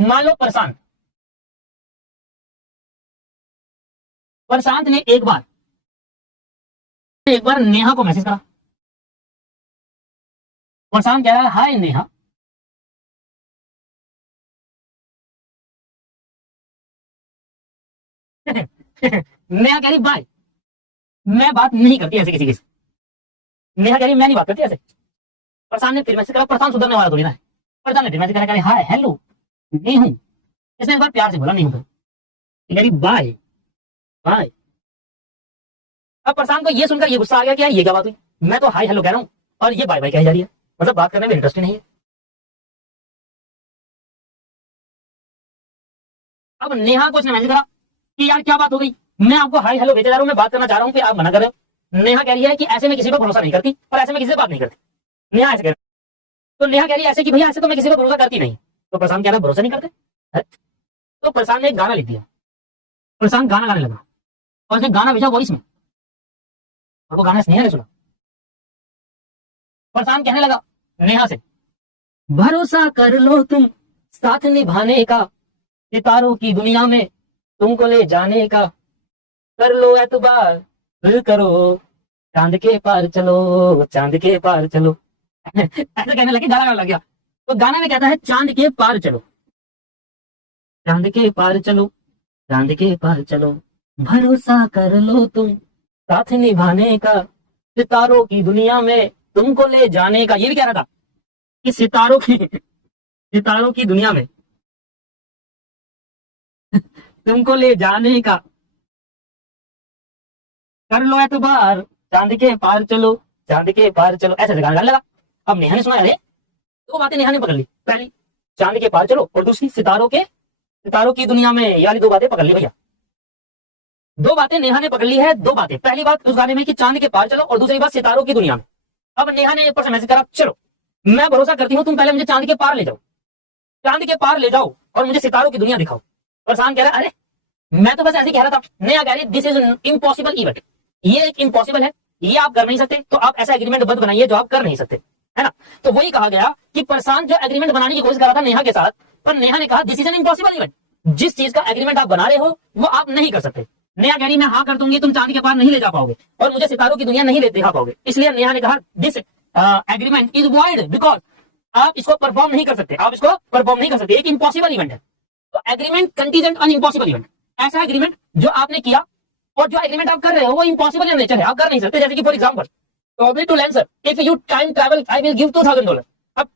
मान लो प्रशांत प्रशांत ने एक बार नेहा को मैसेज करा। प्रशांत कह रहा है हाय नेहा। नेहा कह रही बाय, मैं बात नहीं करती ऐसे किसी के से। नेहा कह रही मैं नहीं बात करती ऐसे। प्रशांत ने फिर मैसेज करा, प्रशांत सुधरने वाला थोड़ी ना है। प्रशांत ने फिर मैसेज करा, कह रही हाय हेलो नहीं हूं। इसने एक बार प्यार से बोला नहीं हूं तो कह रही बाय बाय। अब प्रशांत को ये सुनकर ये गुस्सा आ गया कि यार ये क्या बात हुई, मैं तो हाय हेलो कह रहा हूं और ये बाय बाय कही जा रही है, मतलब बात करने में इंटरेस्ट ही नहीं है। अब नेहा को इसने मैसेज करा कि यार क्या बात हो गई, मैं आपको हाय हेलो भेजा जा रहा हूं, मैं बात करना चाह रहा हूं कि आप मना कर रहे हो। नेहा कह रही है कि ऐसे में किसी पर भरोसा नहीं करती और ऐसे में किसी से बात नहीं करती। नेहा ऐसे कह रही तो नेहा कह रही है ऐसे कि भैया ऐसे तो मैं किसी पर भरोसा करती नहीं। तो प्रशांत कह रहा भरोसा नहीं करते है? तो प्रशांत ने एक गाना लिख दिया। प्रशांत गाना गाने लगा और उसने गाना भेजा वॉइस में और वो गाना नेहा ने सुना। प्रशांत कहने लगा नेहा से, भरोसा कर लो तुम साथ निभाने का, सितारों की दुनिया में तुमको ले जाने का, कर लो एतबार फिर करो, चांद के पार चलो चांद के पार चलो। ऐसे कहने लगे, गाना गाने लग गया। तो गाना में कहता है चांद के पार चलो चांद के पार चलो चांद के पार चलो, भरोसा कर लो तुम साथ निभाने का, सितारों की दुनिया में तुमको ले जाने का। ये भी कह रहा था कि सितारों की दुनिया में तुमको ले जाने का, कर लो एतबार चांद के पार चलो चांद के पार चलो। ऐसे गाना गाने लगा। अब नेहा ने सुना, अरे दो बातें नेहा ने पकड़ ली, पहली चांद के पार चलो और दूसरी सितारों की दुनिया में। ये वाली दो बातें पकड़ ली भैया, दो बातें नेहा ने पकड़ ली है। दो बातें, पहली बात उस गाने में कि चांद के पार चलो और दूसरी बात सितारों की दुनिया में। अब नेहा ने ऊपर से मैसेज करा, चलो मैं भरोसा करती हूँ, तुम पहले मुझे चांद के पार ले जाओ, चांद के पार ले जाओ और मुझे सितारों की दुनिया दिखाओ। प्रशांत कह रहा है अरे मैं तो बस ऐसे ही कह रहा था। नेहा कह रही दिस इज इम्पॉसिबल इवेंट, ये एक इम्पॉसिबल है, ये आप कर नहीं सकते, तो आप ऐसा एग्रीमेंट मत बनाइए जो आप कर नहीं सकते, है ना। तो वही कहा गया कि प्रशांत जो एग्रीमेंट बनाने की कोशिश कर रहा था नेहा के साथ, पर नेहा ने कहा this is an impossible event, जिस चीज का एग्रीमेंट आप बना रहे हो वो आप नहीं कर सकते। नेहा कह रही मैं हाँ कर दूंगी, तुम चांद के पार नहीं ले जा पाओगे और मुझे सितारों की दुनिया नहीं ले दिखा पाओगे। इसलिए नेहा ने कहा this agreement is void, because आप इसको परफॉर्म नहीं कर सकते, आप इसको परफॉर्म नहीं कर सकते, एक इम्पॉसिबल इवेंट है। तो agreement contingent on impossible event, ऐसा एग्रीमेंट जो आपने किया और जो एग्रीमेंट आप कर रहे हो वो इम्पॉसिबल इन नेचर है, आप कर नहीं सकते। जैसे कि for example Tommy to Lancer, if you time travel I will give $2000। अब